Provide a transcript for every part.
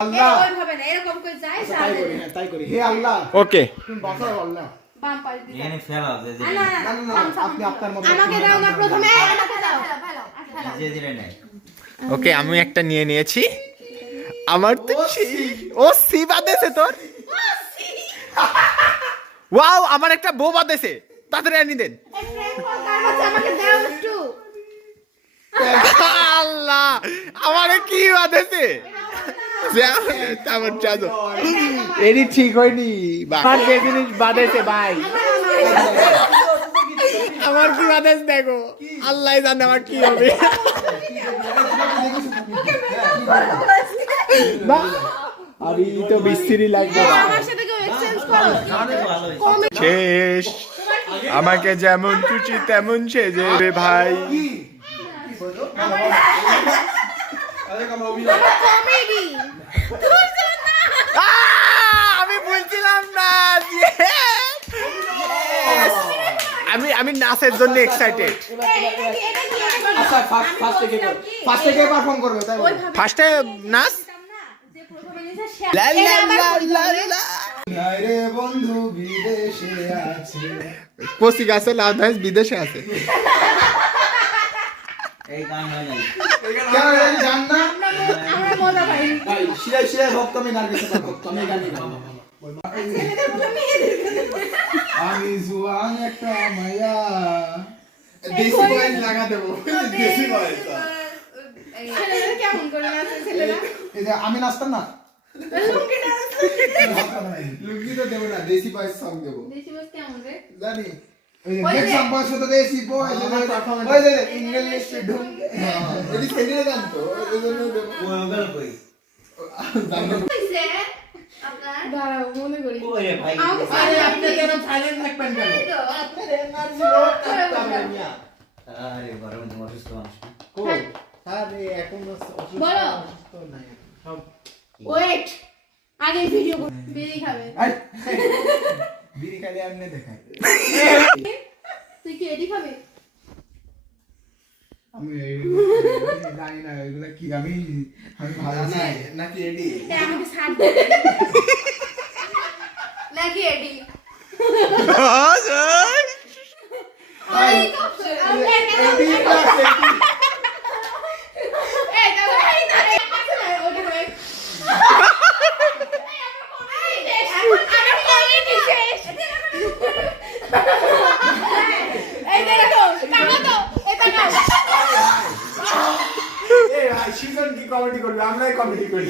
আল্লাহ ওইভাবে না এরকম করে যায় তাই করি, হ্যাঁ তাই করি। হে আল্লাহ ওকে তুমি বাঁচাও আল্লাহ। বাম পাশ দিকে এখানে ফেলা যে না না না না আপনি আপনার মতো আমাকে দাও না প্রথমে আমাকে দাও ফেলো যে দিলে নাই ওকে আমি একটা নিয়ে নিয়েছি আমার তো ও সি বাদেছে তোর ওয়াও আমার একটা বউ বাদেছে তাড়াতাড়ি আনি দেন আমাকে দাও একটু আল্লাহ আমারে কি বাদেছে আমার চাঁদো এরই ঠিক হয়নি আমার যে জিনিস বাদেছে ভাই আমার কি বাদেছে দেখো আল্লাহ জানে আমার কি হবে আমি তো বিশ্রী লাগবে আমার সাথে কেউ এক্সচেঞ্জ করো শেষ আমাকে যেমন খুশি তেমন সেজে রে ভাই কমেডি আমি বলছিলাম না আমি নাচের জন্য এক্সাইটেড আচ্ছা ফার্স্ট থেকে পারফর্ম করবে তাই বলো। ফার্স্টে নাচ যে প্রথমে নিছে সে লা লা লা লা লা রে বন্ধু বিদেশে আছে কোসি গাছে লাভ ধাস বিদেশে আছে এই গান হয় নাই কেন রে জান না আমরা মজা পাই ভাই শিরাই শিরাই ভক্ত আমি গান গেতে পারবো আমি গান গাই আমি জুয়ান একটা মায়া দেশি বয়েস লাগা দেবো দেশি বয়েস ছেলেরা কেমন করে নাচে ছেলেরা এই যে আমি নাচতাম না লুঙ্গি তো দেবো না দেশি বয়েস সং দেবো দেশি বস কেমন রে জানি ওই যে নেক্সট সং বয়েস তো দেশি বয়েস ওই যে ইংলিশ ঢুং এটি সেদিনে গান তো এই জন্য দেবো ওগল কই কইছে আপনার দাঁড়াও মনে করি ওই রে ভাই আমাকে আরে আপনি কেন সাইলেন্ট থাকবেন কেন আপনার এনার্জি লোড করতে হবে মিয়া আরে গরম তোমার সুস্থ মানুষ কই আরে এখন অসুস্থ বলো। অসুস্থ নাই সব ওয়েট আগে ভিডিও বেরি খাবে আই বিড়ি খালি আমনে দেখাই তুই কি এডি খাবে আমি জানি না এগুলা কি আমি ভালো আছি নাকি রেডি আমাকে ছাড় দে নাকি এডি ভাই সিজন কি কমেডি করবে আমরাই কমেডি করি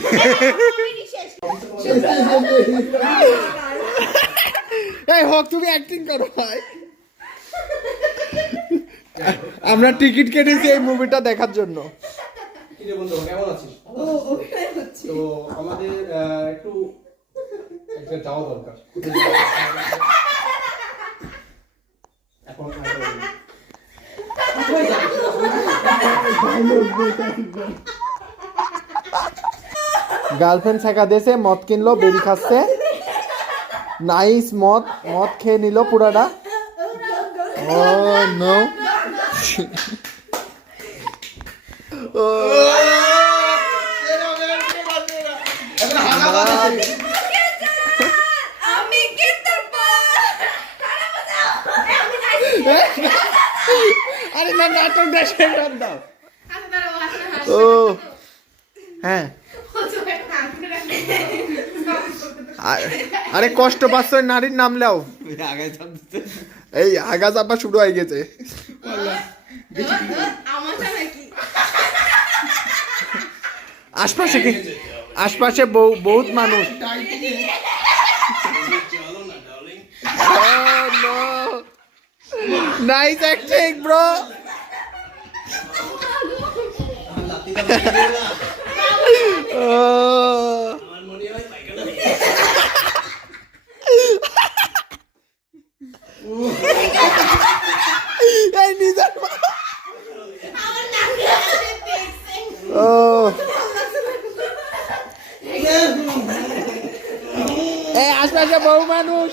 এই হোক তুমি অ্যাক্টিং করো ভাই আমরা টিকিট কেটেছি এই মুভিটা দেখার জন্য কিরে বন্ধু কেমন আছিস? তো আমাদের একটু একটা যাওয়া দরকার। এখন গার্লফ্রেন্ড শেখা দেশে মদ কিনলো বেরি খাচ্ছে নাইস মদ মদ খেয়ে নিল পুরাটা ও নো আমি কিন্তু আরে না নাটক দেশে দাও ও হ্যাঁ আরে কষ্ট পাচ্ছ নারীর নাম লেও এই আগা চাপা শুরু হয়ে গেছে আশপাশে কি আশপাশে বহুত মানুষ নাইস অ্যাক্টিং ব্রো এই নিজের ও এই আশপাশে বহু মানুষ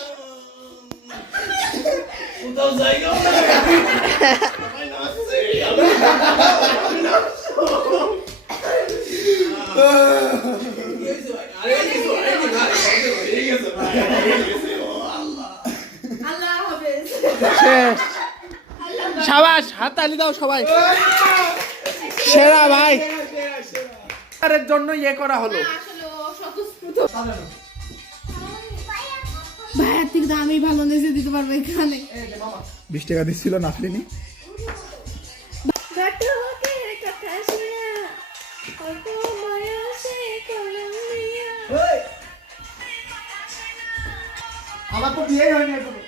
কোথাও জায়গা না আল্লাহ হাফেজ। শেষ। সাবাস, হাততালি দাও সবাই। সেরা ভাই, এর জন্য ইয়ে করা হলো। আসলে ও স্বতঃস্ফূর্ত। ভাইয়ার থেকে তো আমি ভালো নেচে দিতে পারবো এখানে। 20 টাকা দিচ্ছিল, নাচলিনি। আমার তো বিয়ে হয়নি এখনো।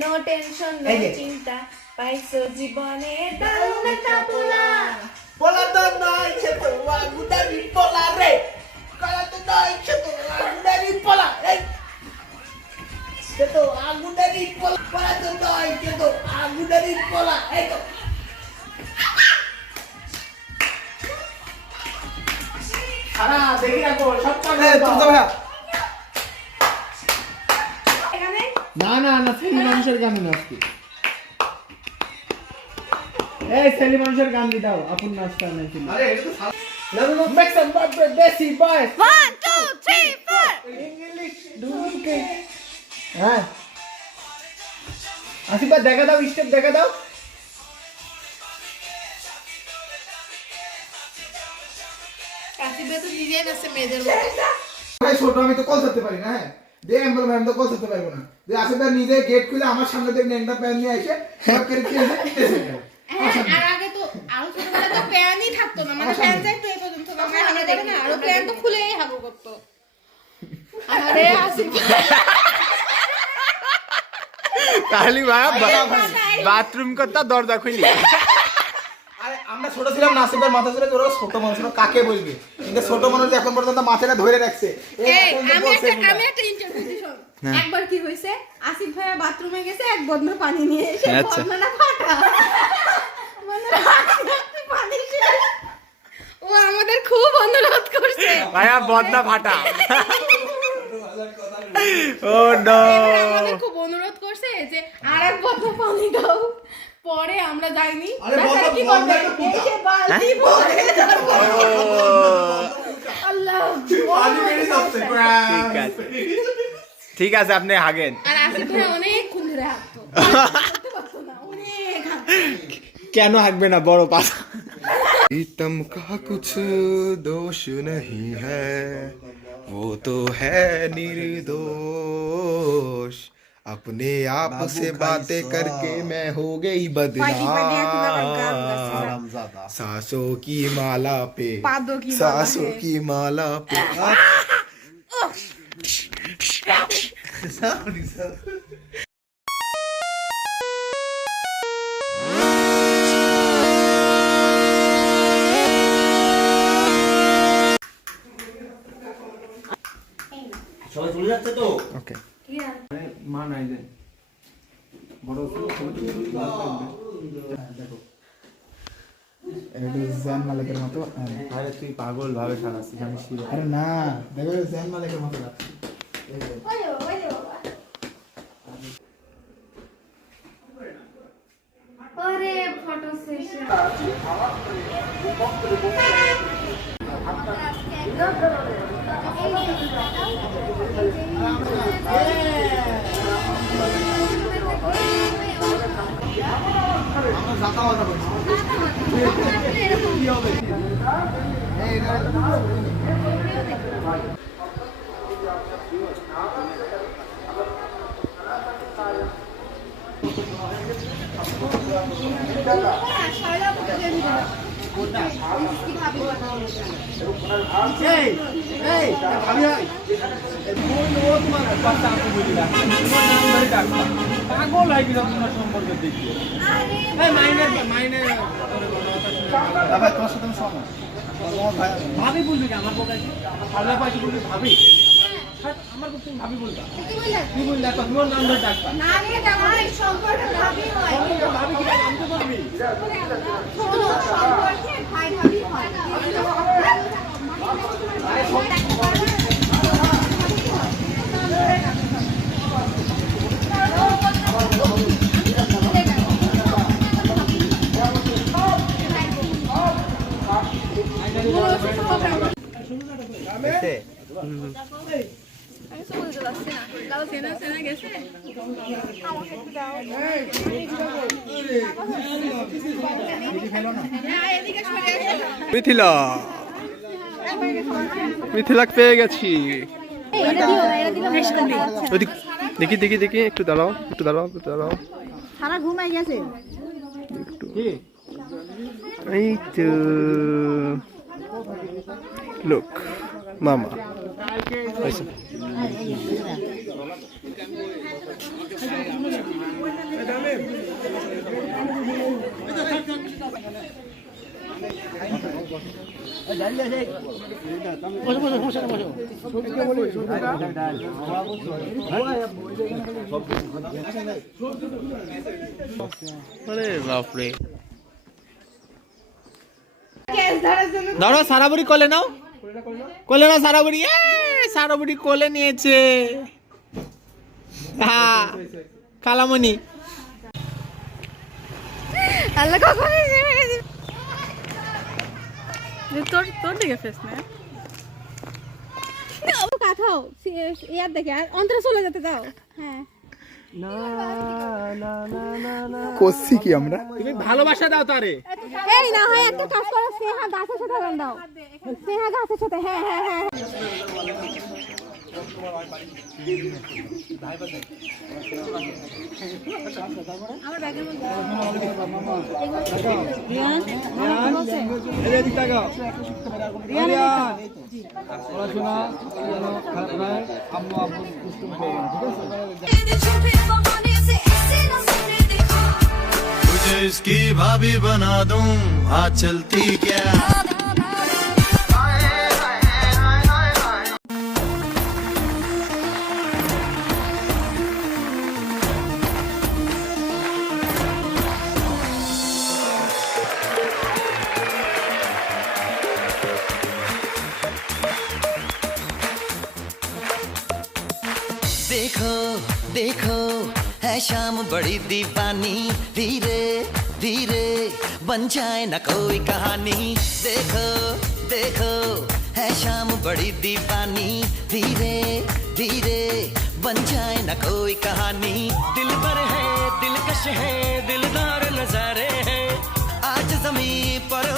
নো টেনশন নো চিন্তা পাইছো জীবনে দারুণ একটা পোলা। পোলা তো নয় ছোট আগুদারি পোলা রে, পোলা তো নয় ছোট আগুদারি পোলা, এই ছোট আগুদারি পোলা, পোলা তো নয় ছোট আগুদারি পোলা, এই তো সারা দেখি রাখো সব কাজ। এখানে না না না, ছেলে মানুষের গান নাচতি। এই ছেলে মানুষের গান দি দাও, আপন নাচতা নাকি। আরে এটা তো না না, মেক সাম দেশি বয়। 1 2 3 4 ইংলিশ ডুকে। হ্যাঁ, আসিফা দেখা দাও, স্টেপ দেখা দাও। কাশিবে তো নিজেই নাচে মেয়েদের মতো। ভাই ছোট, আমি তো কল ধরতে পারি না। হ্যাঁ দেখ আমি বললাম আমি তো কল ধরতে পারবো না। যে আসে তার নিজে গেট খুলে আমার সামনে দিয়ে ন্যাংটা প্যান নিয়ে এসে সব করে খেয়ে দিতেছে। হ্যাঁ, আর আগে তো আরো ছোটবেলায় তো প্যানই থাকতো না, মানে প্যান যাইতো এই পর্যন্ত। আমরা দেখি না, আরো প্যান তো খুলেই হাগু করতো। আরে আসিফ কালি ভাই বাথরুম করতা দরজা খুলি। আরে আমরা ছোট ছিলাম, নাসিবের মাথা ছিল তোরা ছোট মানুষ না, কাকে বলবি? কিন্তু ছোট মানুষ এখন পর্যন্ত মাথাটা ধরে রাখছে। এই আমি একটা ইন্টারভিউ দিছি। একবার কি হইছে, আসিফ ভাইয়া বাথরুমে গেছে, এক বদনা পানি নিয়ে এসে বদনাটা ফাটা, মানে পানি শেষ। ও আমাদের খুব অনুরোধ করছে ভাইয়া বদনা ফাটা। ও নো, আমাদের খুব অনুরোধ করছে যে আরেক বদনা পানি দাও। পরে আমরা যাইনি। আরে তাছাড়া কি করবে? এসে বালতি ভরে আল্লাহ পানি বেরিয়ে যাচ্ছে। ঠিক আছে ঠিক আছে, আপনি হাগেন। আর আসিফ ভাই অনেক খুন ধরে হাঁটতো, করতে পারতো না, অনেক হাঁটতো। কেন হাগবে না, বড় পাশা। प्रीतम का कुछ दोष नहीं है, वो तो है निर्दोष, अपने आप से बातें करके मैं हो गई बदनाम, सांसों की माला पे, पादों की माला सांसों है। की माला पे। সবাই চলে যাচ্ছে তো। ওকে, কি আর মা নাই যে বড় ছবি দেখো, এটা জান মালিকের মতো। আরে তুই পাগল ভাবে সারাছিস, আমি শিওর। আরে না, দেখো জান মালিকের মতো লাগছে। ওরে ওরে ওরে ফটো সেশন। আমরা জাতা কথা বলছি। কি হবে? এই ভাবি ভাই পাগল হয়ে গেছে তোমার সম্পর্কে দেখি। ভাই তোমার সাথে আমি সহমত। ভাবি বলবি কি আমার পক্ষে? আল্লাহ পাখি বলবি ভাবি, আমার পক্ষে তুমি ভাবি বলবা। কি বললে তোমার নাম ধরে ডাকবা। না রে আমার সম্পর্ক ভাবি হয়। ভাবি কি নাম তো বলবি? শোনো, সম্পর্কে ভাই ভাবি হয়। আমি তো বলতে পারছি না দাও সেনা সেনা গেছে আমাকে একটু দাও হ্যাঁ এদিকে সরে এসো মিথিলা মিথিলাক পেয়ে গেছি। এটা দিও মিষ্টি ওদিক দেখি দেখি দেখি একটু দাঁড়াও একটু দাঁড়াও একটু দাঁড়াও। সারা ঘুমাই গেছে এই তো লোক মামা আচ্ছা। আরে বাপরে কেস ধরার জন্য ধরো সারাবুড়ি কোলে নাও সারাবুড়ি সারাবুড়ি কোলে নিয়েছে। হ্যাঁ কালামণি আল্লাহ কখন তোর তোর দিকে ফেস না আবু কাঠাও ইয়ার দেখে আর অন্তরে চলে যেতে দাও হ্যাঁ করছি কি আমরা? তুমি ভালোবাসা দাও তারে। এই না হয় একটা কাজ করো স্নেহা গাছের সাথে গান দাও স্নেহা গাছের সাথে হ্যাঁ হ্যাঁ হ্যাঁ আমার ব্যাগের মধ্যে এদিক তাকাও পড়াশোনা যেন খারাপ নয় আম্মু আব্বু দুষ্টুম করবে না, ঠিক আছে? तुझे इसकी भाभी बना दूं हाँ चलती क्या देखो देखो है शाम बड़ी दीवानी धीरे धीरे बन जाए न कोई कहानी देखो देखो है शाम बड़ी दीवानी धीरे धीरे बन जाए न कोई कहानी दिल पर है दिलकश है दिलदार नजारे हैं आज जमीन पर